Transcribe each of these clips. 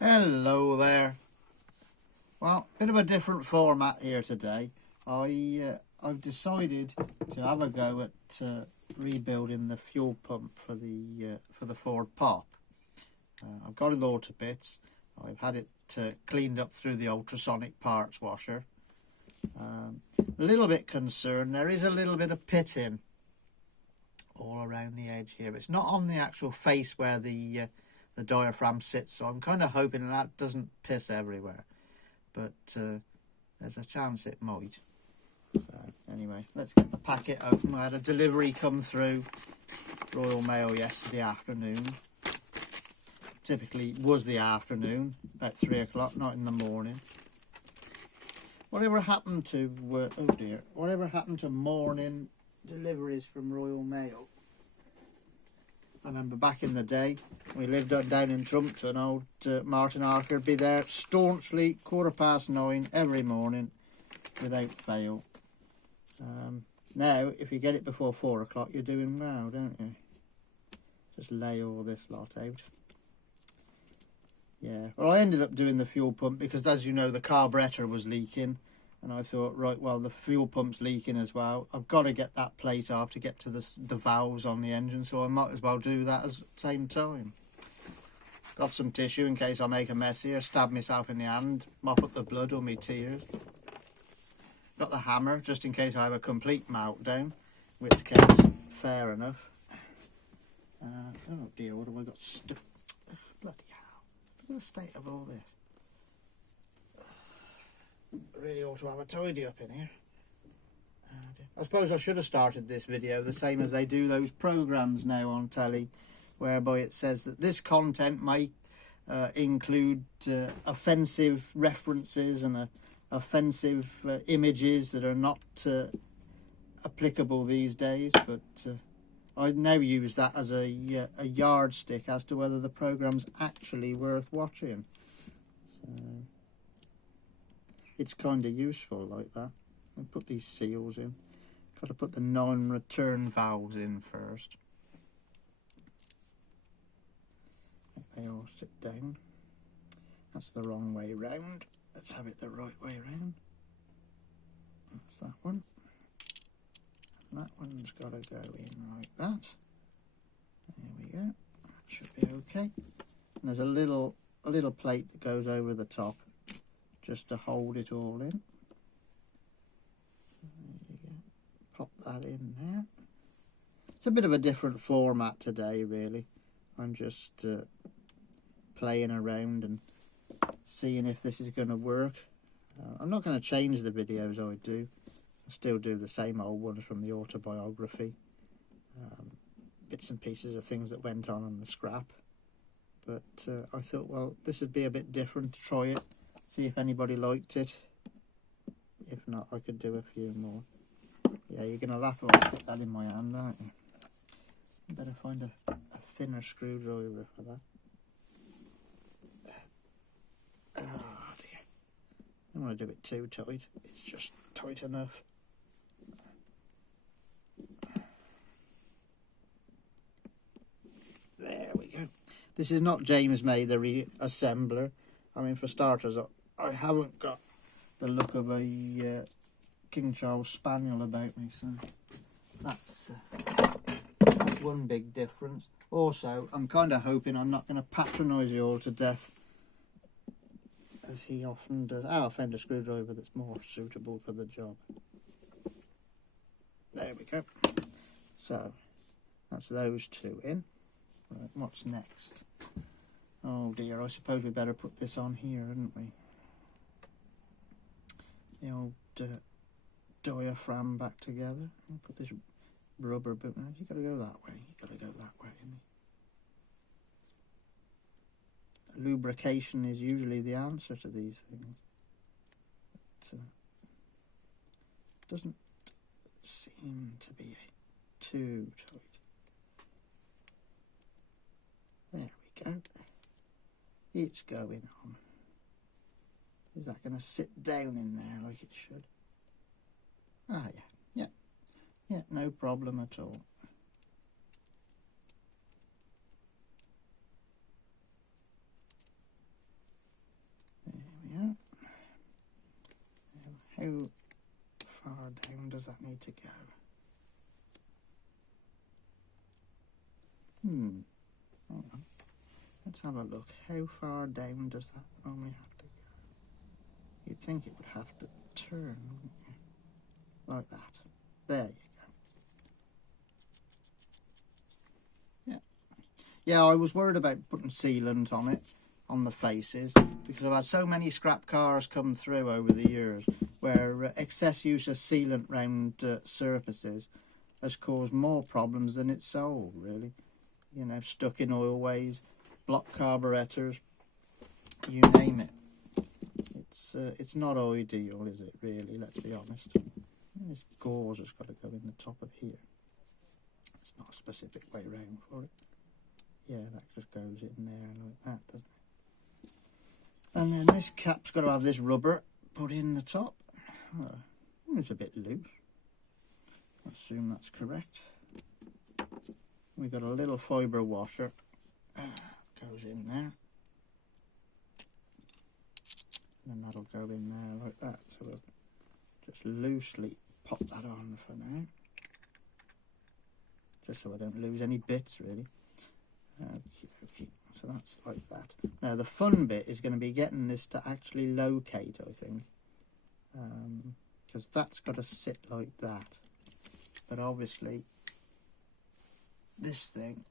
Hello there. Well, bit of a different format here today. I've decided to have a go at rebuilding the fuel pump for the Ford Pop. I've got it all to bits. I've had it cleaned up through the ultrasonic parts washer. A little bit concerned. There is a little bit of pitting all around the edge here. It's not on the actual face where the diaphragm sits, so I'm kind of hoping that doesn't piss everywhere, but there's a chance it might. So anyway, let's get the packet open. I had a delivery come through Royal Mail yesterday afternoon. Typically was the afternoon, about 3 o'clock, not in the morning. Whatever happened to whatever happened to morning deliveries from Royal Mail? I remember back in the day, we lived down in Trumpton, old Martin Archer would be there staunchly 9:15 every morning without fail. Now, if you get it before 4 o'clock, you're doing well, don't you? Just lay all this lot out. Yeah, well, I ended up doing the fuel pump because, as you know, the carburetor was leaking. And I thought, right, well, the fuel pump's leaking as well. I've got to get that plate off to get to the valves on the engine, so I might as well do that at the same time. Got some tissue in case I make a mess here, stab myself in the hand, mop up the blood or my tears. Got the hammer, just in case I have a complete meltdown, which case, fair enough. Oh dear, what have I got stuck? Bloody hell. Look at the state of all this. Really ought to have a tidy up in here. I suppose I should have started this video the same as they do those programmes now on telly, whereby it says that this content might include offensive references and offensive images that are not applicable these days, but I now use that as a yardstick as to whether the programme's actually worth watching. So it's kind of useful like that. I'll put these seals in. Got to put the non-return valves in first. They all sit down. That's the wrong way round. Let's have it the right way round. That's that one. And that one's got to go in like that. There we go. That should be okay. And there's a little plate that goes over the top, just to hold it all in. There you go. Pop that in there. It's a bit of a different format today, really. I'm just playing around and seeing if this is going to work. I'm not going to change the videos I do. I still do the same old ones from the autobiography. Bits and pieces of things that went on the scrap. But I thought, well, this would be a bit different to try it. See if anybody liked it. If not, I could do a few more. Yeah, you're going to laugh if I stick that in my hand, aren't you? You better find a thinner screwdriver for that. Oh dear. I don't want to do it too tight. It's just tight enough. There we go. This is not James May, the reassembler. I mean, for starters, I haven't got the look of a King Charles Spaniel about me, so that's one big difference. Also, I'm kind of hoping I'm not going to patronise you all to death, as he often does. Oh, I found a screwdriver that's more suitable for the job. There we go. So, that's those two in. Right, what's next? Oh dear, I suppose we better put this on here, hadn't we? The old diaphragm back together. I'll put this rubber boot. No, you got to go that way. You got to go that way. Lubrication is usually the answer to these things. It doesn't seem to be too tight. There we go. It's going on. Is that going to sit down in there like it should? Ah, yeah, no problem at all. how far down does that need to go? Hang on. Let's have a look. How far down does that normally have to go? You'd think it would have to turn, wouldn't you? Like that. There you go. Yeah. Yeah, I was worried about putting sealant on it, on the faces, because I've had so many scrap cars come through over the years where excess use of sealant round surfaces has caused more problems than it's solved, really. You know, stuck in oilways, blocked carburetors, you name it. It's not ideal, is it, really? Let's be honest. This gauze has got to go in the top of here. It's not a specific way round for it. Yeah, that just goes in there like that, doesn't it? And then this cap's got to have this rubber put in the top. Oh, it's a bit loose. I assume that's correct. We've got a little fibre washer. Goes in there. And that'll go in there like that. So we'll just loosely pop that on for now. Just so I don't lose any bits, really. Okay. So that's like that. Now the fun bit is going to be getting this to actually locate, I think. Because that's got to sit like that. But obviously this thing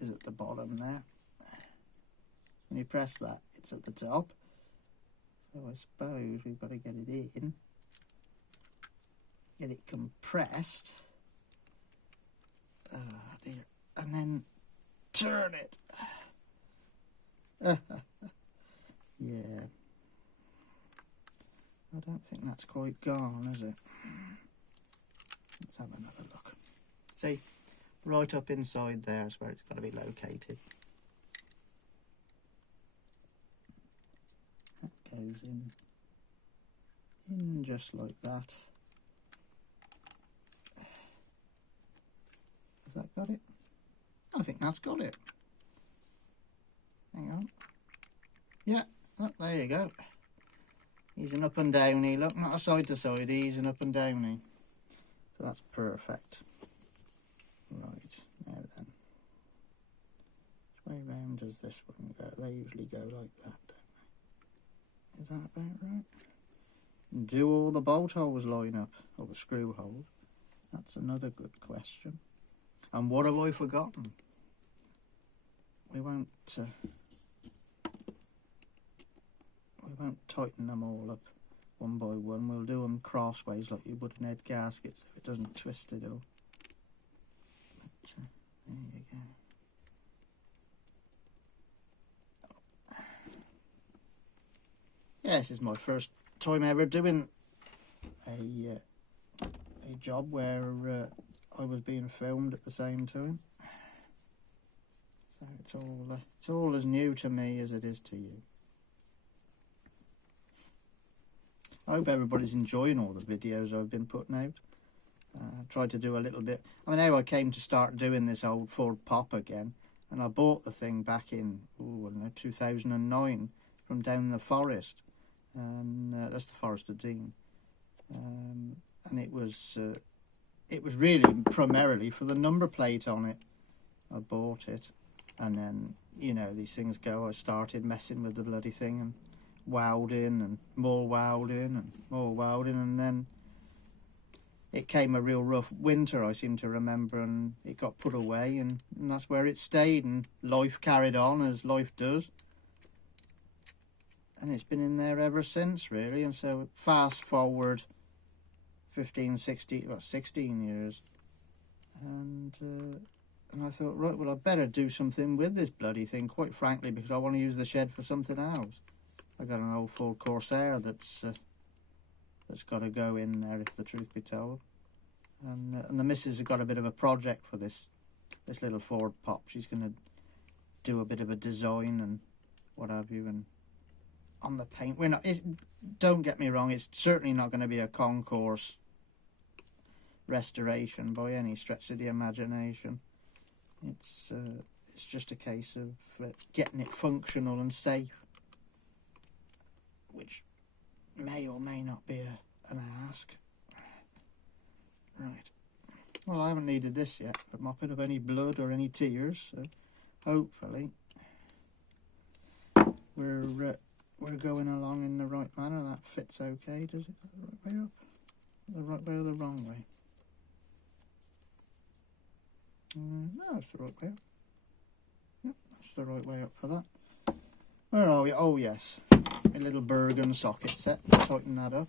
is at the bottom there. When you press that, it's at the top. So I suppose we've got to get it in, get it compressed, dear, and then turn it. Yeah, I don't think that's quite gone, is it? Let's have another look. See, right up inside there is where it's got to be located. That goes in just like that. Has that got it? I think that's got it. Hang on. Yeah, oh, there you go. He's an up and downy. Look, not a side to side, he's an up and downy. So that's perfect. Right, now then. Which way round does this one go? They usually go like that, don't they? Is that about right? And do all the bolt holes line up? Or the screw holes? That's another good question. And what have I forgotten? We won't tighten them all up one by one. We'll do them crossways like you would in head gaskets so it doesn't twist it all. But there you go. Yeah, this is my first time ever doing a job where I was being filmed at the same time. So it's all as new to me as it is to you. I hope everybody's enjoying all the videos I've been putting out. Tried to do a little bit. I mean, now I came to start doing this old Ford Pop again, and I bought the thing back in 2009 from down the forest, and that's the Forest of Dean, and it was really primarily for the number plate on it. I bought it, and then you know these things go. I started messing with the bloody thing and welding and more welding and more welding, and then it came a real rough winter, I seem to remember, and it got put away, and that's where it stayed, and life carried on as life does, and it's been in there ever since, really. And so fast forward 16 years, and I thought, right, well, I better do something with this bloody thing, quite frankly, because I want to use the shed for something else. I got an old Ford Corsair that's got to go in there, if the truth be told. And the missus has got a bit of a project for this little Ford Pop. She's going to do a bit of a design and what have you, and on the paint. Don't get me wrong, it's certainly not going to be a concourse restoration by any stretch of the imagination. It's just a case of getting it functional and safe, which may or may not be an ask. Right. Well, I haven't needed this yet, but mopping up any blood or any tears, so hopefully we're going along in the right manner. That fits okay. Does it go the right way up? The right way or the wrong way? No, it's the right way up. Yep, that's the right way up for that. Where are we? Oh yes, a little Bergen socket set. Tighten that up.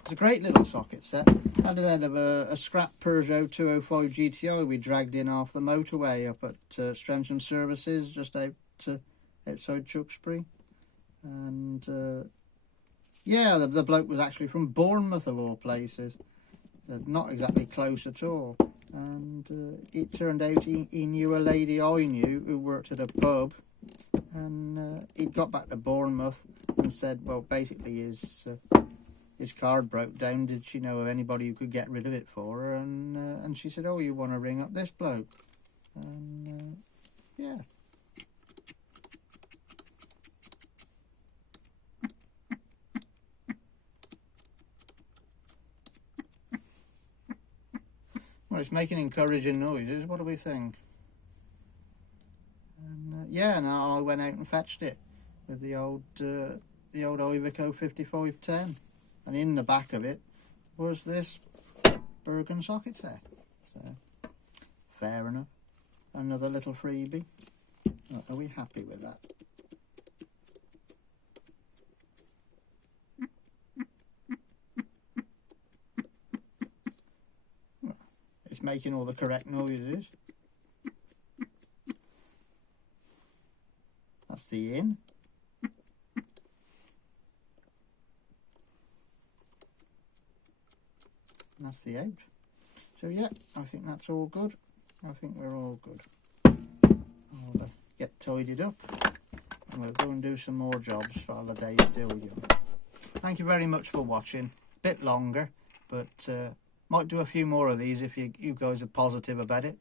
It's a great little socket set. Had it out of a scrap Peugeot 205 GTI we dragged in off the motorway up at Strensham Services, just outside Tewkesbury. And yeah, the bloke was actually from Bournemouth of all places. Not exactly close at all. And it turned out he knew a lady I knew who worked at a pub. And he'd got back to Bournemouth and said, well, basically his card broke down. Did she know of anybody who could get rid of it for her? And she said, oh, you want to ring up this bloke? And yeah. Well, it's making encouraging noises. What do we think? And yeah, now I went out and fetched it with the old Iveco 5510, and in the back of it was this Bergen socket set. So fair enough. Another little freebie. Are we happy with that? It's making all the correct noises. That's the in. And that's the out. So yeah, I think that's all good. I think we're all good. I'll get tidied up and we'll go and do some more jobs while the day is still young. Thank you very much for watching. Bit longer, but might do a few more of these if you guys are positive about it.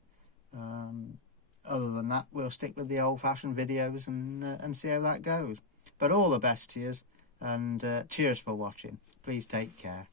Other than that, we'll stick with the old-fashioned videos and see how that goes. But all the best to you, and cheers for watching. Please take care.